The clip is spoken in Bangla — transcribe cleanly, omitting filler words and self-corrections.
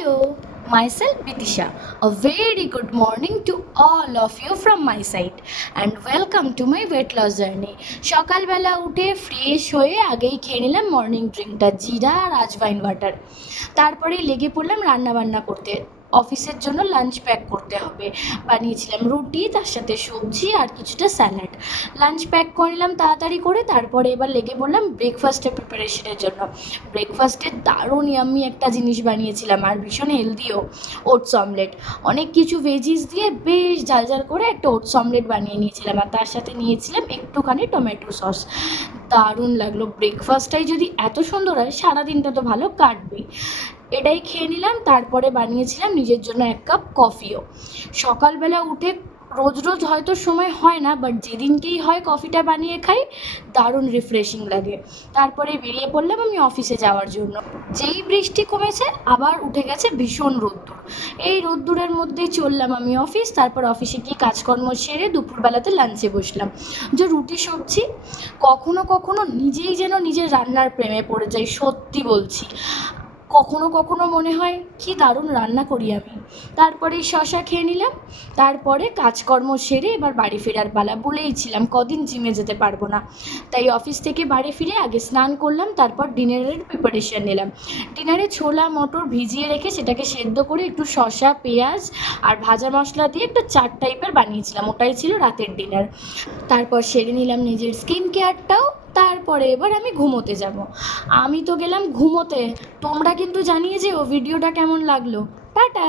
Hello, myself Bitisha. A very good morning to all of you from my side and welcome to my weight loss journey. সকালবেলা উঠে ফ্রেশ হয়ে আগেই খেয়ে নিলাম মর্নিং ড্রিঙ্কটা জিরা আর আজওয়াইন ওয়াটার। তারপরেই লেগে পড়লাম রান্না বান্না করতে। অফিসের জন্য লাঞ্চ প্যাক করতে হবে। বানিয়েছিলাম রুটি, তার সাথে সবজি আর কিছুটা স্যালাড। লাঞ্চ প্যাক করে নিলাম তাড়াতাড়ি করে, তারপরে এবার লেগে পড়লাম ব্রেকফাস্টের প্রিপারেশনের জন্য। ব্রেকফাস্টে দারুণ ইয়াম্মি একটা জিনিস বানিয়েছিলাম আর ভীষণ হেলদিও, ওটস অমলেট। অনেক কিছু ভেজিস দিয়ে বেশ ঝাল ঝাল করে একটা ওটস অমলেট বানিয়ে নিয়েছিলাম আর তার সাথে নিয়েছিলাম একটুখানি টমেটো সস। দারুণ লাগলো। ব্রেকফাস্টটাই যদি এত সুন্দর হয় সারাদিনটা তো ভালো কাটবেই। এটাই খেয়ে নিলাম, তারপরে বানিয়েছিলাম নিজের জন্য এক কাপ কফিও। সকালবেলা উঠে রোজ রোজ হয়তো সময় হয় না, বাট যেদিনকেই হয় কফিটা বানিয়ে খাই, দারুণ রিফ্রেশিং লাগে। তারপরে বেরিয়ে পড়লাম আমি অফিসে যাওয়ার জন্য। যেই বৃষ্টি কমেছে আবার উঠে গেছে ভীষণ রোদ্দুর। এই রোদ্দুরের মধ্যেই চললাম আমি অফিস। তারপর অফিসে গিয়ে কাজকর্ম সেরে দুপুরবেলাতে লাঞ্চে বসলাম। যে রুটি সবজি, কখনো কখনো নিজেই যেন নিজের রান্নার প্রেমে পড়ে যাই, সত্যি বলছি। কখনো কখনো মনে হয় কি দারুণ রান্না করি আমি। তারপরেই শশা খেয়ে নিলাম। তারপরে কাজকর্ম সেরে এবার বাড়ি ফেরার পালা। বলেইছিলাম কদিন জিমে যেতে পারবো না, তাই অফিস থেকে বাড়ি ফিরে আগে স্নান করলাম, তারপর ডিনারের প্রিপারেশন নিলাম। ডিনারে ছোলা মটর ভিজিয়ে রেখে সেটাকে সেদ্ধ করে একটু শশা পেঁয়াজ আর ভাজা মশলা দিয়ে একটা চাট টাইপের বানিয়েছিলাম, ওটাই ছিল রাতের ডিনার। তারপর সেরে নিলাম নিজের স্কিন কেয়ারটাও। তারপরে এবার আমি ঘুমোতে যাব। আমি তো গেলাম ঘুমোতে। তোমরা কিন্তু জানিয়ে যেও ভিডিওটা কেমন লাগলো। টাটা।